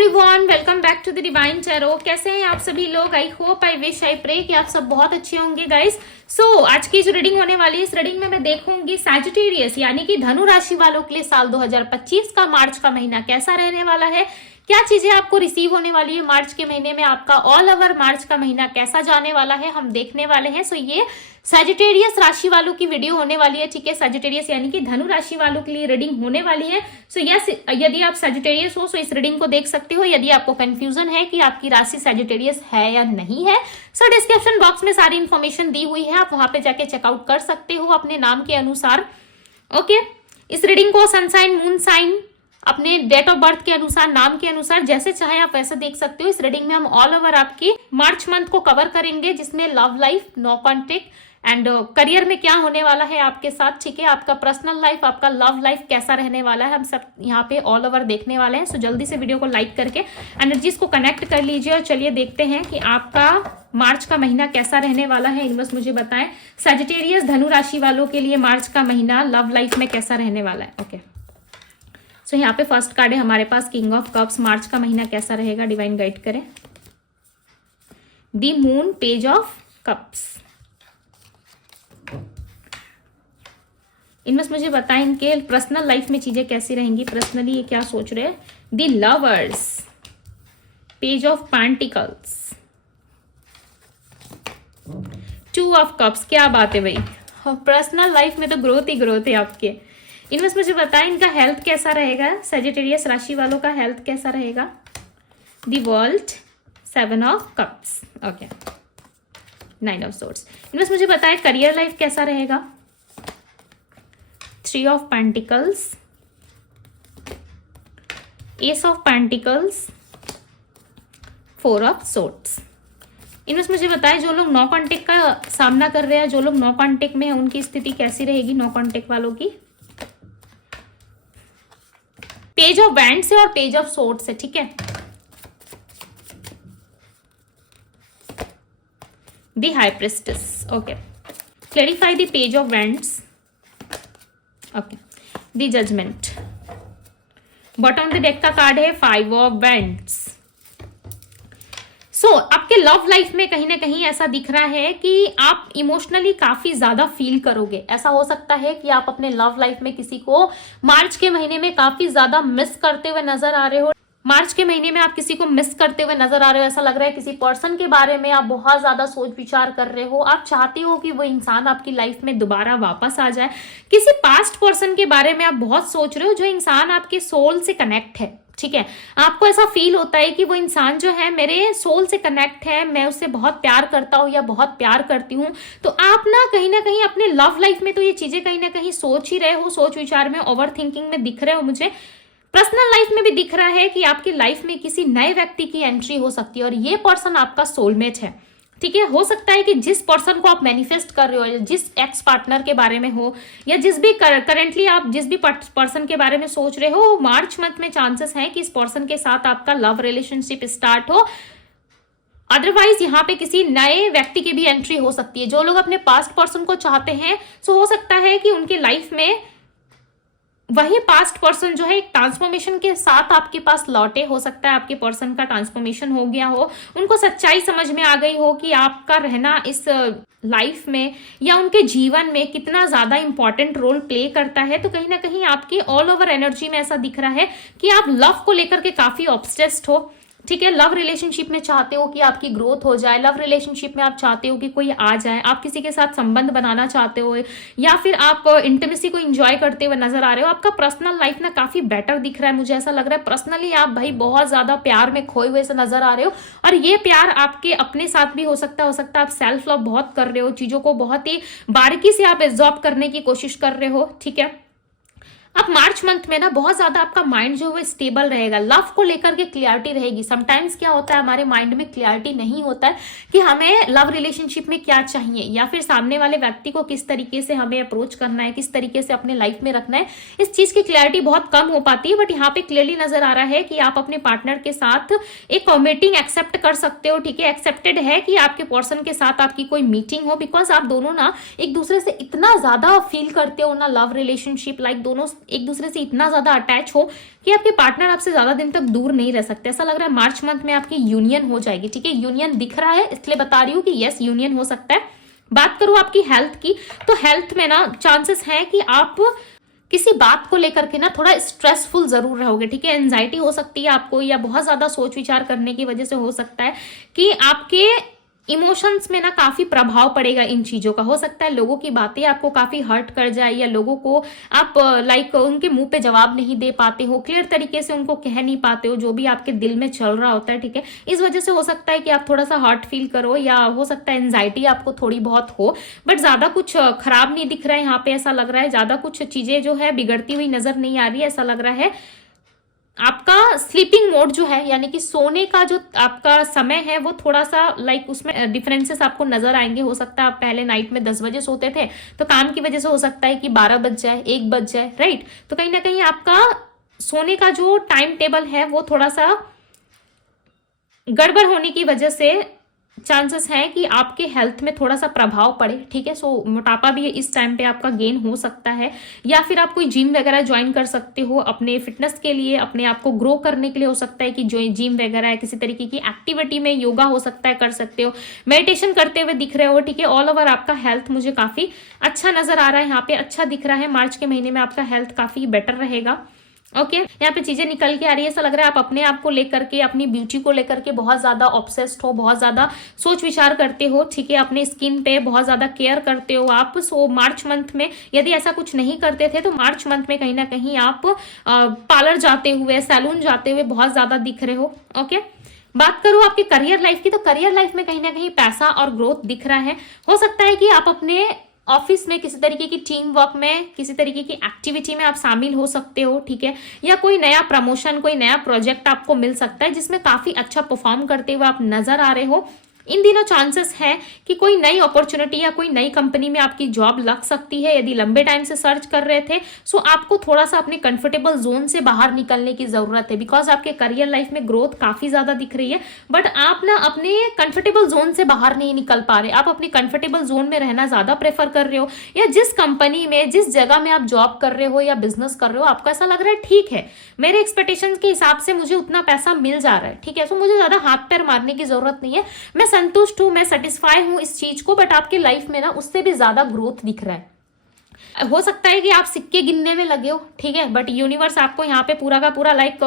Everyone, welcome back to the divine tarot. कैसे हैं आप सभी लोग? I hope, I wish, I pray कि आप सब बहुत अच्छे होंगे गाइस। सो आज की जो रीडिंग होने वाली है, इस रीडिंग में मैं देखूंगी सैजिटेरियस यानी कि धनु राशि वालों के लिए साल 2025 का मार्च का महीना कैसा रहने वाला है, क्या चीजें आपको रिसीव होने वाली है मार्च के महीने में, आपका ऑल ओवर मार्च का महीना कैसा जाने वाला है, हम देखने वाले हैं। सो ये सैजिटेरियस राशि वालों की वीडियो होने वाली है, ठीक है। सैजिटेरियस यानी कि धनु राशि वालों के लिए रीडिंग होने वाली है। सो यस, यदि आप सैजिटेरियस हो तो इस रीडिंग को देख सकते हो। यदि आपको कंफ्यूजन है कि आपकी राशि सैजिटेरियस है या नहीं है, सो डिस्क्रिप्शन बॉक्स में सारी इंफॉर्मेशन दी हुई है, आप वहां पे जाके चेकआउट कर सकते हो अपने नाम के अनुसार। ओके, इस रीडिंग को सन साइन, मून साइन, अपने डेट ऑफ बर्थ के अनुसार, नाम के अनुसार जैसे चाहे आप वैसे देख सकते हो। इस रीडिंग में हम ऑल ओवर आपके मार्च मंथ को कवर करेंगे, जिसमें love life, no contact and career में क्या होने वाला है आपके साथ, ठीक है। आपका पर्सनल लाइफ, आपका लव लाइफ कैसा रहने वाला है, हम सब यहाँ पे ऑल ओवर देखने वाले हैं। सो जल्दी से वीडियो को लाइक करके एनर्जीज को कनेक्ट कर लीजिए और चलिए देखते हैं कि आपका मार्च का महीना कैसा रहने वाला है। यूनिवर्स मुझे बताएं सैजिटेरियस धनु राशि वालों के लिए मार्च का महीना लव लाइफ में कैसा रहने वाला है। ओके, सो यहाँ पे फर्स्ट कार्ड है हमारे पास किंग ऑफ कप्स। मार्च का महीना कैसा रहेगा, डिवाइन गाइड करें। दी मून, पेज ऑफ कप्स। इनमें मुझे बताएं इनके पर्सनल लाइफ में चीजें कैसी रहेंगी, पर्सनली ये क्या सोच रहे हैं। The lovers, page of pentacles, two of cups. क्या बात है भाई, पर्सनल लाइफ में तो ग्रोथ ही ग्रोथ है आपके। इनमें मुझे बताएं इनका हेल्थ कैसा रहेगा, सैजिटेरियस राशि वालों का हेल्थ कैसा रहेगा। The world, seven of cups, okay, nine of swords. इनमें मुझे बताएं करियर लाइफ कैसा रहेगा। Three of pentacles, S of pentacles, four of swords. इनमें मुझे बताएं जो लोग नो कॉन्टेक्ट का सामना कर रहे हैं, जो लोग नो कॉन्टेक्ट में हैं, उनकी स्थिति कैसी रहेगी नो कॉन्टेक्ट वालों की। पेज ऑफ वैंड्स है और पेज ऑफ सोर्ड्स है, ठीक है। The high priestess, okay, clarify the page of wands, okay. The judgement, bottom the deck का कार्ड है फाइव ऑफ वैंड्स। सो आपके लव लाइफ में कहीं ना कहीं ऐसा दिख रहा है कि आप इमोशनली काफी ज्यादा फील करोगे। ऐसा हो सकता है कि आप अपने लव लाइफ में किसी को मार्च के महीने में काफी ज्यादा मिस करते हुए नजर आ रहे हो। मार्च के महीने में आप किसी को मिस करते हुए नजर आ रहे हो। ऐसा लग रहा है किसी पर्सन के बारे में आप बहुत ज्यादा सोच विचार कर रहे हो। आप चाहते हो कि वो इंसान आपकी लाइफ में दोबारा वापस आ जाए। किसी पास्ट पर्सन के बारे में आप बहुत सोच रहे हो, जो इंसान आपके सोल से कनेक्ट है, ठीक है। आपको ऐसा फील होता है कि वो इंसान जो है मेरे सोल से कनेक्ट है, मैं उससे बहुत प्यार करता हूँ या बहुत प्यार करती हूँ। तो आप ना कहीं अपने लव लाइफ में तो ये चीजें कहीं ना कहीं सोच ही रहे हो, सोच विचार में, ओवर थिंकिंग में दिख रहे हो। मुझे पर्सनल लाइफ में भी दिख रहा है कि आपकी लाइफ में किसी नए व्यक्ति की एंट्री हो सकती है और ये पर्सन आपका सोलमेट है, ठीक है। हो सकता है कि जिस पर्सन को आप मैनिफेस्ट कर रहे हो, जिस एक्स पार्टनर के बारे में हो, या जिस भी करेंटली आप जिस भी पर्सन के बारे में सोच रहे हो, मार्च मंथ में चांसेस हैं कि इस पर्सन के साथ आपका लव रिलेशनशिप स्टार्ट हो। अदरवाइज यहाँ पे किसी नए व्यक्ति की भी एंट्री हो सकती है। जो लोग अपने पास्ट पर्सन को चाहते हैं, सो हो सकता है कि उनके लाइफ में वही पास्ट पर्सन जो है एक ट्रांसफॉर्मेशन के साथ आपके पास लौटे। हो सकता है आपके पर्सन का ट्रांसफॉर्मेशन हो गया हो, उनको सच्चाई समझ में आ गई हो कि आपका रहना इस लाइफ में या उनके जीवन में कितना ज्यादा इंपॉर्टेंट रोल प्ले करता है। तो कहीं ना कहीं आपकी ऑल ओवर एनर्जी में ऐसा दिख रहा है कि आप लव को लेकर के काफी ऑब्सेस्ड हो, ठीक है। लव रिलेशनशिप में चाहते हो कि आपकी ग्रोथ हो जाए, लव रिलेशनशिप में आप चाहते हो कि कोई आ जाए, आप किसी के साथ संबंध बनाना चाहते हो, या फिर आप इंटीमेसी को एंजॉय करते हुए नजर आ रहे हो। आपका पर्सनल लाइफ ना काफी बेटर दिख रहा है। मुझे ऐसा लग रहा है पर्सनली आप भाई बहुत ज्यादा प्यार में खोए हुए से नजर आ रहे हो, और ये प्यार आपके अपने साथ भी हो सकता है आप सेल्फ लव बहुत कर रहे हो, चीजों को बहुत ही बारीकी से आप एब्जॉर्ब करने की कोशिश कर रहे हो, ठीक है। अब मार्च मंथ में ना बहुत ज्यादा आपका माइंड जो है स्टेबल रहेगा, लव को लेकर के क्लियरिटी रहेगी। समटाइम्स क्या होता है हमारे माइंड में क्लियरिटी नहीं होता है कि हमें लव रिलेशनशिप में क्या चाहिए, या फिर सामने वाले व्यक्ति को किस तरीके से हमें अप्रोच करना है, किस तरीके से अपने लाइफ में रखना है। इस चीज की क्लियरिटी बहुत कम हो पाती है। बट यहाँ पे क्लियरली नजर आ रहा है कि आप अपने पार्टनर के साथ एक मीटिंग एक्सेप्ट कर सकते हो, ठीक है। एक्सेप्टेड है कि आपके पर्सन के साथ आपकी कोई मीटिंग हो, बिकॉज आप दोनों ना एक दूसरे से इतना ज्यादा फील करते हो ना लव रिलेशनशिप, लाइक दोनों एक दूसरे से इतना ज्यादा अटैच हो कि आपके पार्टनर आपसे ज्यादा दिन तक दूर नहीं रह सकते। ऐसा लग रहा है मार्च मंथ में आपकी यूनियन हो जाएगी, ठीक है। यूनियन दिख रहा है इसलिए बता रही हूँ कि यस यूनियन हो सकता है। बात करूं आपकी हेल्थ की, तो हेल्थ में ना चांसेस है कि आप किसी बात को लेकर के ना थोड़ा स्ट्रेसफुल जरूर रहोगे, ठीक है। एंजाइटी हो सकती है आपको, या बहुत ज्यादा सोच विचार करने की वजह से हो सकता है कि आपके इमोशंस में ना काफी प्रभाव पड़ेगा इन चीजों का। हो सकता है लोगों की बातें आपको काफी हर्ट कर जाए, या लोगों को आप लाइक उनके मुंह पे जवाब नहीं दे पाते हो, क्लियर तरीके से उनको कह नहीं पाते हो जो भी आपके दिल में चल रहा होता है, ठीक है। इस वजह से हो सकता है कि आप थोड़ा सा हर्ट फील करो, या हो सकता है एंजाइटी आपको थोड़ी बहुत हो, बट ज्यादा कुछ खराब नहीं दिख रहा है यहाँ पे। ऐसा लग रहा है ज्यादा कुछ चीजें जो है बिगड़ती हुई नजर नहीं आ रही है। ऐसा लग रहा है आपका स्लीपिंग मोड जो है, यानी कि सोने का जो आपका समय है वो थोड़ा सा लाइक उसमें डिफरेंसेस आपको नजर आएंगे। हो सकता है आप पहले नाइट में 10 बजे सोते थे, तो काम की वजह से हो सकता है कि 12 बज जाए, 1 बज जाए, राइट। तो कहीं ना कहीं आपका सोने का जो टाइम टेबल है वो थोड़ा सा गड़बड़ होने की वजह से चांसेस है कि आपके हेल्थ में थोड़ा सा प्रभाव पड़े, ठीक है। सो मोटापा भी इस टाइम पे आपका गेन हो सकता है, या फिर आप कोई जिम वगैरह ज्वाइन कर सकते हो अपने फिटनेस के लिए, अपने आप को ग्रो करने के लिए। हो सकता है कि जो जिम वगैरह है, किसी तरीके की एक्टिविटी में, योगा हो सकता है कर सकते हो, मेडिटेशन करते हुए दिख रहे हो, ठीक है। ऑल ओवर आपका हेल्थ मुझे काफी अच्छा नजर आ रहा है, यहाँ पे अच्छा दिख रहा है। मार्च के महीने में आपका हेल्थ काफी बेटर रहेगा, ओके। यहाँ पे चीजें निकल के आ रही है। ऐसा लग रहा है आप अपने आप को लेकर के, अपनी ब्यूटी को लेकर के बहुत ज्यादा ऑब्सेस्ड हो, बहुत ज्यादा सोच विचार करते हो, ठीक है। अपने स्किन पे बहुत ज्यादा केयर करते हो आप। सो मार्च मंथ में यदि ऐसा कुछ नहीं करते थे तो मार्च मंथ में कहीं ना कहीं आप पार्लर जाते हुए, सैलून जाते हुए बहुत ज्यादा दिख रहे हो, ओके। बात करूं आपकी करियर लाइफ की, तो करियर लाइफ में कहीं ना कहीं पैसा और ग्रोथ दिख रहा है। हो सकता है कि आप अपने ऑफिस में किसी तरीके की टीम वर्क में, किसी तरीके की एक्टिविटी में आप शामिल हो सकते हो, ठीक है। या कोई नया प्रमोशन, कोई नया प्रोजेक्ट आपको मिल सकता है जिसमें काफी अच्छा परफॉर्म करते हुए आप नजर आ रहे हो। इन दिनों चांसेस है कि कोई नई अपॉर्चुनिटी या कोई नई कंपनी में आपकी जॉब लग सकती है। यदि लंबे टाइम से सर्च कर रहे थे, सो आपको थोड़ा सा अपने कंफर्टेबल जोन से बाहर निकलने की जरूरत है, बिकॉज आपके करियर लाइफ में ग्रोथ काफी ज्यादा दिख रही है, बट आप ना अपने कंफर्टेबल जोन से बाहर नहीं निकल पा रहे। आप अपने कंफर्टेबल जोन में रहना ज्यादा प्रेफर कर रहे हो, या जिस कंपनी में, जिस जगह में आप जॉब कर रहे हो या बिजनेस कर रहे हो, आपको ऐसा लग रहा है ठीक है, मेरे एक्सपेक्टेशंस के हिसाब से मुझे उतना पैसा मिल जा रहा है, ठीक है। सो मुझे ज्यादा हाथ पैर मारने की जरूरत नहीं है, मैं संतुष्ट हूं, मैं सेटिस्फाई हूं इस चीज को। बट आपके लाइफ में ना उससे भी ज्यादा ग्रोथ दिख रहा है। हो सकता है कि आप सिक्के गिनने में लगे हो, ठीक है, बट यूनिवर्स आपको यहाँ पे पूरा का पूरा लाइक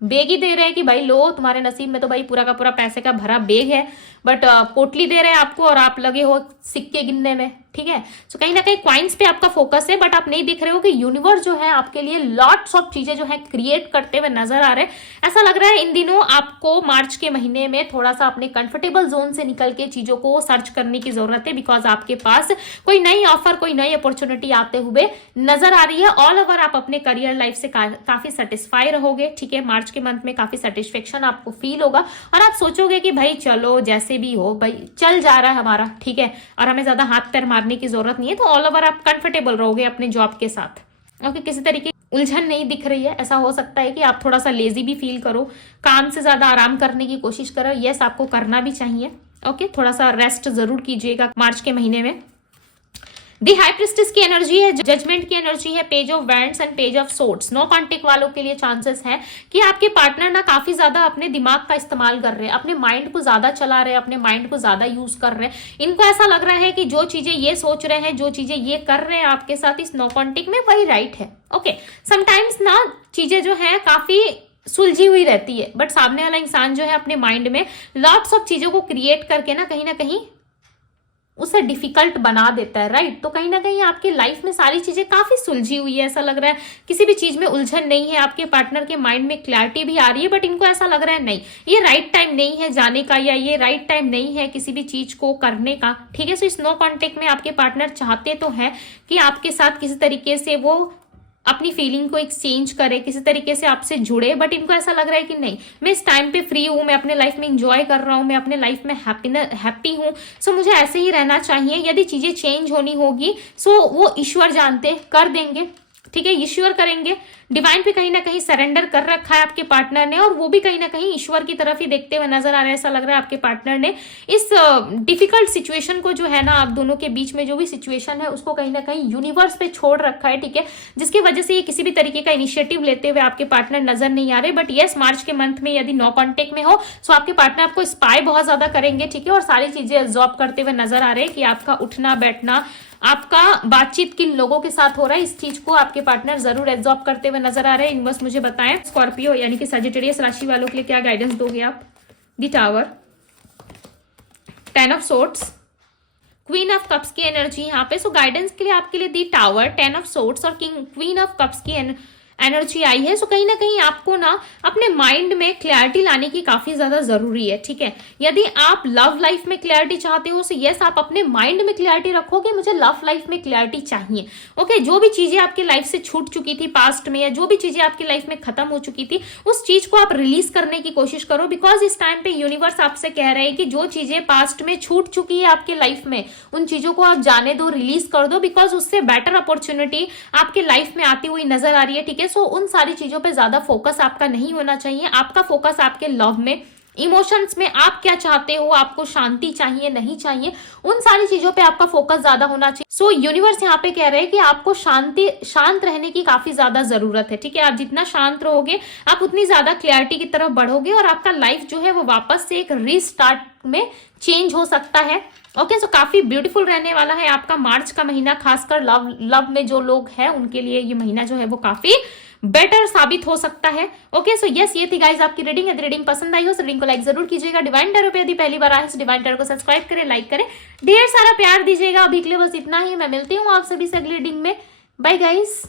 बेग ही दे रहे हैं कि भाई लो, तुम्हारे नसीब में तो भाई पूरा का पूरा पैसे का भरा बेग है, बट पोटली दे रहे हैं आपको और आप लगे हो सिक्के गिनने में, ठीक है। सो कहीं ना कहीं क्वाइंस पे आपका फोकस है, बट आप नहीं दिख रहे हो कि यूनिवर्स जो है आपके लिए लॉट्स ऑफ चीजें जो है क्रिएट करते हुए नजर आ रहे हैं। ऐसा लग रहा है इन दिनों आपको मार्च के महीने में थोड़ा सा अपने कंफर्टेबल जोन से निकल के चीजों को सर्च करने की जरूरत है, बिकॉज आपके पास कोई नई ऑफर, कोई नई अपॉर्चुनिटी आते हुए नजर आ रही है। ऑल ओवर आप अपने करियर लाइफ से काफी सेटिस्फाई रहोगे, ठीक है। मार्च के मंथ में काफी सेटिस्फेक्शन आपको फील होगा, और आप सोचोगे कि भाई चलो जैसे भी हो भाई चल जा रहा है हमारा, ठीक है, और हमें ज्यादा हाथ पैर मारने की जरूरत नहीं है। तो ऑल ओवर आप कंफर्टेबल रहोगे अपने जॉब के साथ, ओके। किसी तरीके की उलझन नहीं दिख रही है। ऐसा हो सकता है कि आप थोड़ा सा लेजी भी फील करो, काम से ज्यादा आराम करने की कोशिश करो, यस आपको करना भी चाहिए, ओके। थोड़ा सा रेस्ट जरूर कीजिएगा मार्च के महीने में। दी हाई प्रिस्टेस की एनर्जी है, जजमेंट की एनर्जी है, page of wands and page of swords. No contact वालों के लिए चांसेस है कि आपके पार्टनर ना काफी ज्यादा अपने दिमाग का इस्तेमाल कर रहे हैं, अपने माइंड को ज्यादा चला रहे हैं, अपने माइंड को ज्यादा यूज कर रहे हैं। इनको ऐसा लग रहा है कि जो चीजें ये सोच रहे हैं, जो चीजें ये कर रहे हैं आपके साथ इस नो कॉन्टेक्ट में, वही राइट है, ओके। समटाइम्स ना चीजें जो है काफी सुलझी हुई रहती है, बट सामने वाला इंसान जो है अपने माइंड में लॉट्स ऑफ चीजों को क्रिएट करके ना कहीं उसे डिफिकल्ट बना देता है, राइट। तो कहीं ना कहीं आपकी लाइफ में सारी चीजें काफी सुलझी हुई है, ऐसा लग रहा है किसी भी चीज में उलझन नहीं है, आपके पार्टनर के माइंड में क्लैरिटी भी आ रही है, बट इनको ऐसा लग रहा है नहीं, ये राइट टाइम नहीं है जाने का, या ये राइट टाइम नहीं है किसी भी चीज को करने का, ठीक है। सो इस नो कॉन्टेक्ट में आपके पार्टनर चाहते तो है कि आपके साथ किसी तरीके से वो अपनी फीलिंग को एक्सचेंज करे, किसी तरीके से आपसे जुड़े, बट इनको ऐसा लग रहा है कि नहीं, मैं इस टाइम पे फ्री हूं, मैं अपने लाइफ में इंजॉय कर रहा हूं, मैं अपने लाइफ में हैप्पी हूं, सो मुझे ऐसे ही रहना चाहिए। यदि चीजें चेंज होनी होगी सो वो ईश्वर जानते कर देंगे, ठीक है, ईश्वर करेंगे। डिवाइन पे कहीं ना कहीं सरेंडर कर रखा है आपके पार्टनर ने, और वो भी कहीं ना कहीं ईश्वर की तरफ ही देखते हुए नजर आ रहा है। ऐसा लग रहा है आपके पार्टनर ने इस डिफिकल्ट सिचुएशन को, जो है ना आप दोनों के बीच में जो भी सिचुएशन है, उसको कहीं ना कहीं यूनिवर्स पे छोड़ रखा है, ठीक है, जिसकी वजह से ये किसी भी तरीके का इनिशिएटिव लेते हुए आपके पार्टनर नजर नहीं आ रहे। बट यस, मार्च के मंथ में यदि नो कॉन्टेक्ट में हो तो आपके पार्टनर आपको स्पाई बहुत ज्यादा करेंगे, ठीक है, और सारी चीजें एब्जॉर्ब करते हुए नजर आ रहे हैं कि आपका उठना बैठना, आपका बातचीत किन लोगों के साथ हो रहा है, इस चीज को आपके पार्टनर जरूर एब्जॉर्ब करते हुए नजर आ रहे हैं। बस मुझे बताएं स्कॉर्पियो यानी कि सजिटेरियस राशि वालों के लिए क्या गाइडेंस दोगे आप? The tower, 10 of swords, queen of cups की एनर्जी यहाँ पे। सो गाइडेंस के लिए आपके लिए दी टावर, 10 ऑफ सोर्ड्स और क्वीन ऑफ कप्स की एनर्जी आई है। सो कहीं ना कहीं आपको ना अपने माइंड में क्लैरिटी लाने की काफी ज्यादा जरूरी है, ठीक है। यदि आप लव लाइफ में क्लैरिटी चाहते हो, सो यस, आप अपने माइंड में क्लैरिटी रखोगे, मुझे लव लाइफ में क्लैरिटी चाहिए। ओके, जो भी चीजें आपकी लाइफ से छूट चुकी थी पास्ट में, या जो भी चीजें आपकी लाइफ में खत्म हो चुकी थी, उस चीज को आप रिलीज करने की कोशिश करो। बिकॉज इस टाइम पे यूनिवर्स आपसे कह रहा है कि जो चीजें पास्ट में छूट चुकी है आपके लाइफ में, उन चीजों को आप जाने दो, रिलीज कर दो। बिकॉज उससे बेटर अपॉर्चुनिटी आपके लाइफ में आती हुई नजर आ रही है, ठीक है। सो उन सारी चीजों पे ज्यादा फोकस आपका नहीं होना चाहिए। आपका फोकस आपके लव में, इमोशंस में, आप क्या चाहते हो, आपको शांति चाहिए नहीं चाहिए, उन सारी चीजों पे आपका फोकस ज्यादा होना चाहिए। सो यूनिवर्स यहाँ पे कह रहे हैं कि आपको शांत रहने की काफी ज्यादा जरूरत है, ठीक है। आप जितना शांत रहोगे, आप उतनी ज्यादा क्लैरिटी की तरफ बढ़ोगे, और आपका लाइफ जो है वो वापस से एक रीस्टार्ट में चेंज हो सकता है। ओके, सो काफी ब्यूटीफुल रहने वाला है आपका मार्च का महीना, खासकर लव में जो लोग हैं उनके लिए ये महीना जो है वो काफी बेटर साबित हो सकता है। ओके, सो यस, ये थी गाइज आपकी रीडिंग। यदि रीडिंग पसंद आई हो तो रीडिंग को लाइक जरूर कीजिएगा। डिवाइन टैरो पे यदि पहली बार आए तो डिवाइन टैरो को सब्सक्राइब करें, लाइक करें, ढेर सारा प्यार दीजिएगा। अभी के लिए बस इतना ही, मैं मिलती हूँ आप सभी से अगली रीडिंग में। Bye guys.